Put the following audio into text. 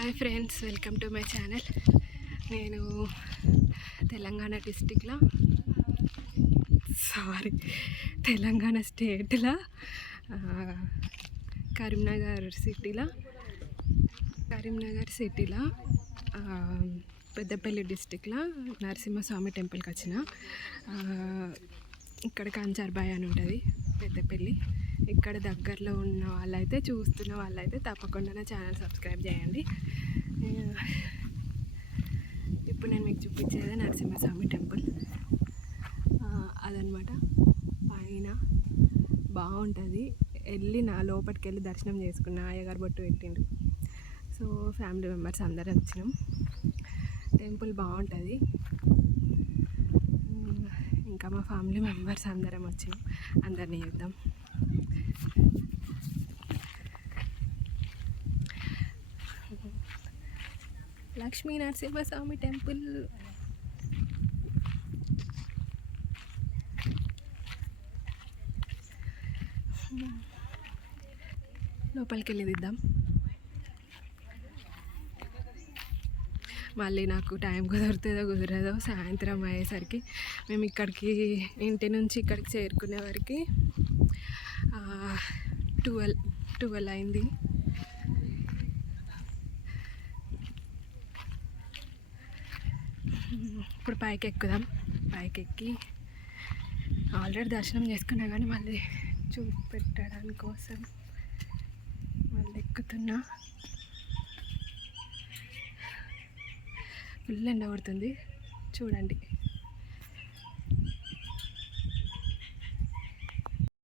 Hi friends, welcome to my channel. నేను తెలంగాణ స్టేట్లో కరీంనగర్ సిటీలో పెద్దపల్లి డిస్టిక్లో నరసింహస్వామి టెంపుల్కి వచ్చిన. ఇక్కడ కంచార్బాయ్ అని ఉంటుంది పెద్దపల్లి. ఇక్కడ దగ్గరలో ఉన్న వాళ్ళైతే చూస్తున్న వాళ్ళైతే తప్పకుండా నా ఛానల్ సబ్స్క్రైబ్ చేయండి. ఇప్పుడు నేను మీకు చూపించేది నరసింహస్వామి టెంపుల్ అదనమాట. పైన బాగుంటుంది. వెళ్ళి నా లోపలికి వెళ్ళి దర్శనం చేసుకున్న. అయ్యగారు బొట్టు పెట్టిండు. సో ఫ్యామిలీ మెంబర్స్ అందరం వచ్చినాం. టెంపుల్ బాగుంటుంది. ఇంకా మా ఫ్యామిలీ మెంబర్స్ అందరం వచ్చినాం. అందరినీ చూద్దాం. లక్ష్మీ నరసింహస్వామి టెంపుల్. లోపలికి వెళ్ళి దిద్దాం. మళ్ళీ నాకు టైం కుదరదో సాయంత్రం అయ్యేసరికి, మేము ఇక్కడికి ఇంటి నుంచి ఇక్కడికి చేరుకునే వరకు 12 అయింది. ఇప్పుడు పైకి ఎక్కుదాం. పైకి ఎక్కి ఆల్రెడీ దర్శనం చేసుకున్నా కానీ మళ్ళీ చూపెట్టడానికి కోసం మళ్ళీ ఎక్కుతున్నా. ఫుల్ ఎండ కొడుతుంది చూడండి.